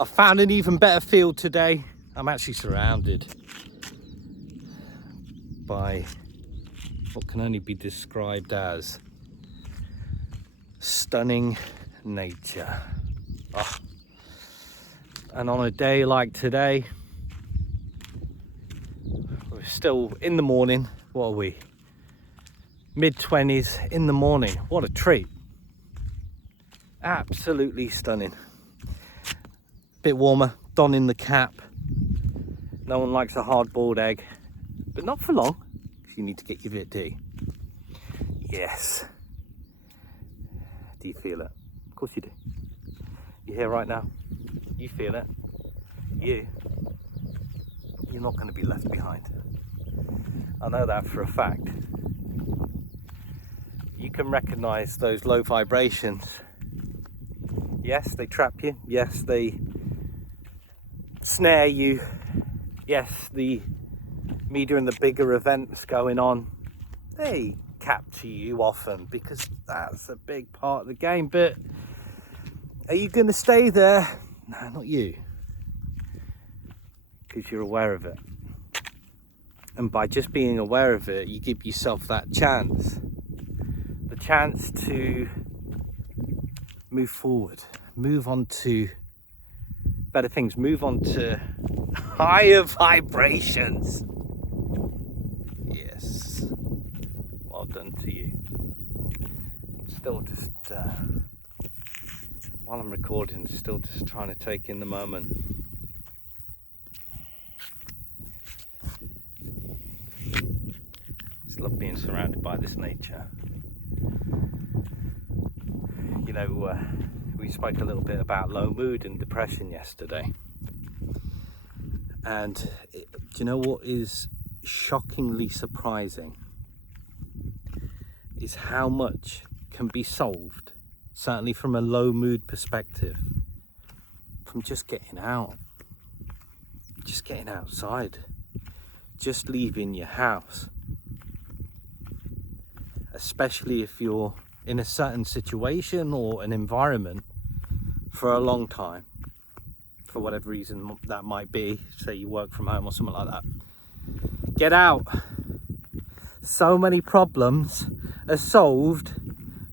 I found an even better field today. I'm actually surrounded by what can only be described as stunning nature. Oh. And on a day like today, we're still in the morning. What are we? Mid-20s in the morning. What a treat. Absolutely stunning. Bit warmer, donning the cap. No one likes a hard-boiled egg, but not for long, because you need to get your vit D. Yes. Do you feel it? Of course you do. You're here right now. You feel it. You're not going to be left behind. I know that for a fact. You can recognize those low vibrations. Yes, they trap you. Yes, they snare you. Yes, the media and the bigger events going on, they capture you often because that's a big part of the game. But are you going to stay there? No, not you. Because you're aware of it. And by just being aware of it, you give yourself that chance. The chance to move forward, move on to better things, move on to higher vibrations. Yes. Well done to you. I'm still just, while I'm recording, still just trying to take in the moment. Just love being surrounded by this nature. You know, we spoke a little bit about low mood and depression yesterday. And do you know what is shockingly surprising? Is how much can be solved, certainly from a low mood perspective, from just getting out, just getting outside, just leaving your house. Especially if you're in a certain situation or an environment for a long time, for whatever reason that might be, say you work from home or something like that. Get out. So many problems are solved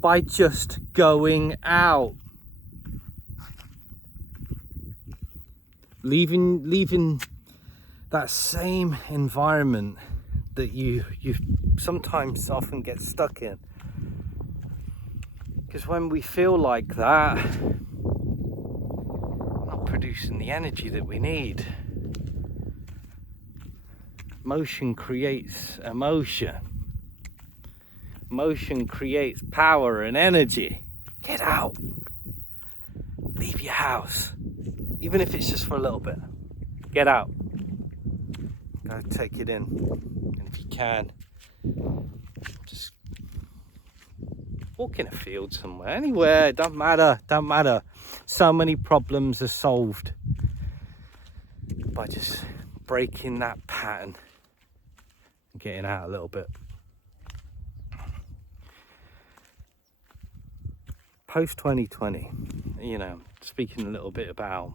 by just going out. Leaving that same environment that you sometimes often get stuck in. Because when we feel like that, we're not producing the energy that we need. Motion creates emotion. Motion creates power and energy. Get out. Leave your house. Even if it's just for a little bit. Get out. Go take it in. And if you can, just walk in a field somewhere. Anywhere. It don't matter. So many problems are solved by just breaking that pattern and getting out a little bit. Post 2020, you know, speaking a little bit about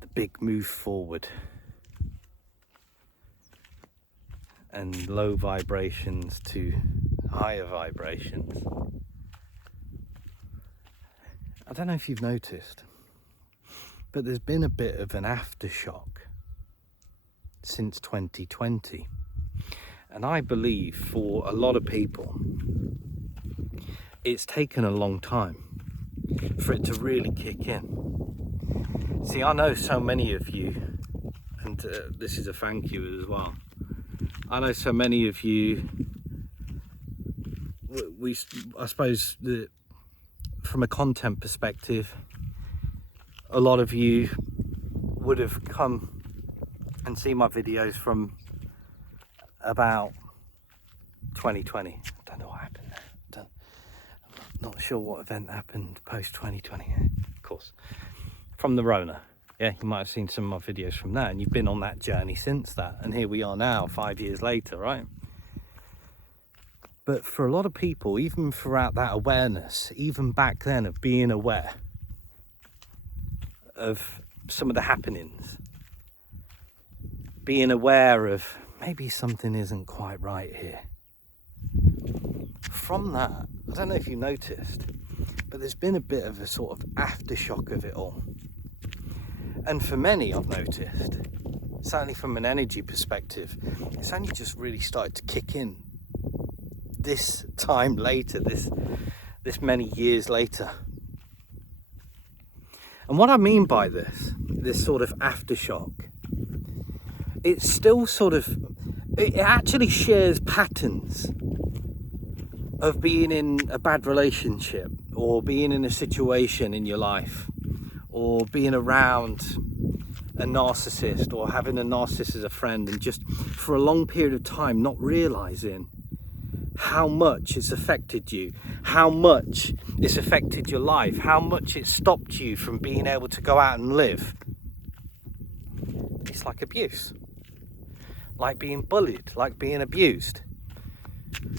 the big move forward and low vibrations to higher vibrations. I don't know if you've noticed, but there's been a bit of an aftershock since 2020. And I believe for a lot of people, it's taken a long time for it to really kick in. See, I know so many of you, and this is a thank you as well. I know so many of you, I suppose that from a content perspective, a lot of you would have come and seen my videos from about 2020. I don't know what happened there. I'm not sure what event happened post 2020. Of course, from the Rona. Yeah, you might have seen some of my videos from that, and you've been on that journey since that. And here we are now, 5 years later, right? But for a lot of people, even throughout that awareness, even back then of being aware, of some of the happenings, being aware of maybe something isn't quite right here. From that, I don't know if you noticed, but there's been a bit of a sort of aftershock of it all. And for many, I've noticed, certainly from an energy perspective, it's only just really started to kick in this time later, this many years later. And what I mean by this sort of aftershock, it's still sort of, it actually shares patterns of being in a bad relationship, or being in a situation in your life, or being around a narcissist, or having a narcissist as a friend, and just for a long period of time not realizing how much it's affected you, how much it's affected your life, how much it stopped you from being able to go out and live. It's like abuse, like being bullied, like being abused.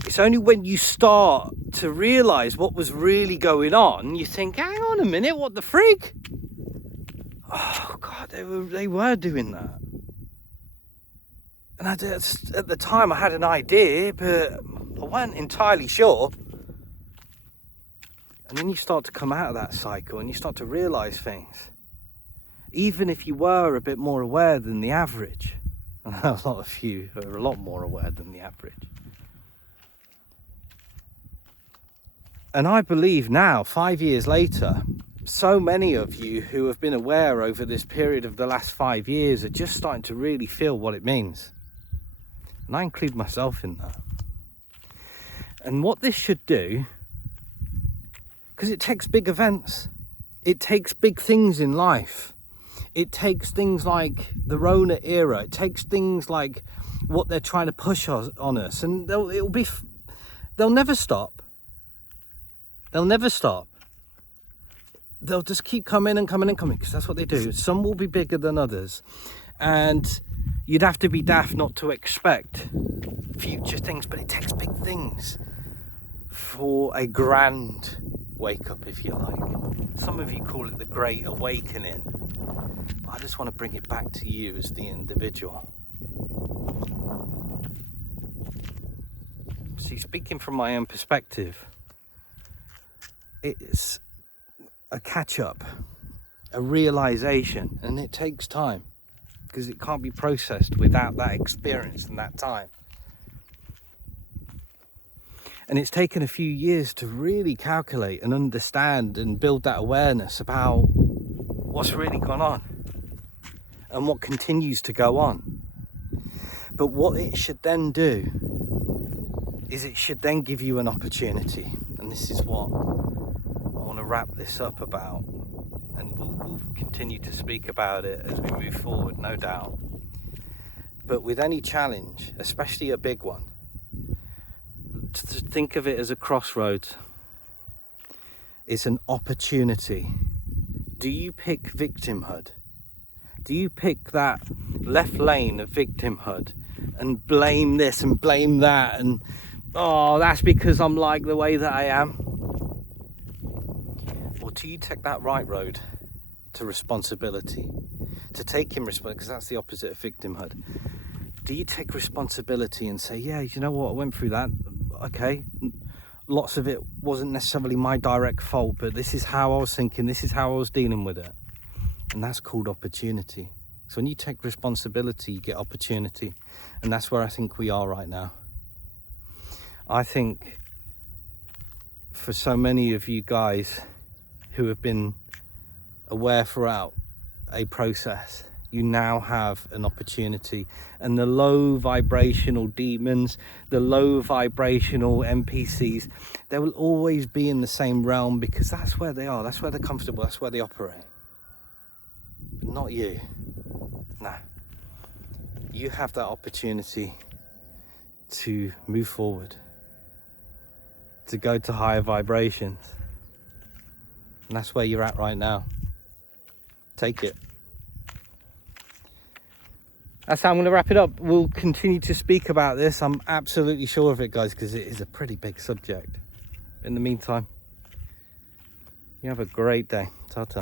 It's only when you start to realize what was really going on, you think, hang on a minute, what the frig? Oh God, they were doing that. And at the time I had an idea, but I wasn't entirely sure. And then you start to come out of that cycle and you start to realize things. Even if you were a bit more aware than the average. And a lot of you are a lot more aware than the average. And I believe now, 5 years later, so many of you who have been aware over this period of the last 5 years are just starting to really feel what it means. And I include myself in that. And what this should do, because it takes big events, it takes big things in life. It takes things like the Rona era. It takes things like what they're trying to push on us. And they'll never stop. They'll never stop. They'll just keep coming and coming and coming, because that's what they do. Some will be bigger than others. And you'd have to be daft not to expect future things, but it takes big things for a grand wake up, if you like. Some of you call it the Great Awakening. But I just want to bring it back to you as the individual. See, speaking from my own perspective, it's a catch-up, a realization, and it takes time, because it can't be processed without that experience and that time. And it's taken a few years to really calculate and understand and build that awareness about what's really gone on and what continues to go on. But what it should then do is it should then give you an opportunity. And this is what I want to wrap this up about. And we'll continue to speak about it as we move forward, no doubt. But with any challenge, especially a big one, to think of it as a crossroads. It's an opportunity. Do you pick victimhood? Do you pick that left lane of victimhood and blame this and blame that and, oh, that's because I'm like the way that I am? Or do you take that right road to responsibility, to taking responsibility, because that's the opposite of victimhood? Do you take responsibility and say, yeah, you know what, I went through that, okay, lots of it wasn't necessarily my direct fault, but this is how I was thinking, this is how I was dealing with it. And that's called opportunity. So when you take responsibility, you get opportunity. And that's where I think we are right now. I think for so many of you guys who have been aware throughout a process, you now have an opportunity. And the low vibrational demons, the low vibrational NPCs, they will always be in the same realm, because that's where they are, that's where they're comfortable, that's where they operate. But not you. Nah. You have that opportunity to move forward, to go to higher vibrations. And that's where you're at right now. Take it. That's how I'm going to wrap it up. We'll continue to speak about this. I'm absolutely sure of it, guys, because it is a pretty big subject. In the meantime, you have a great day. Ta-ta.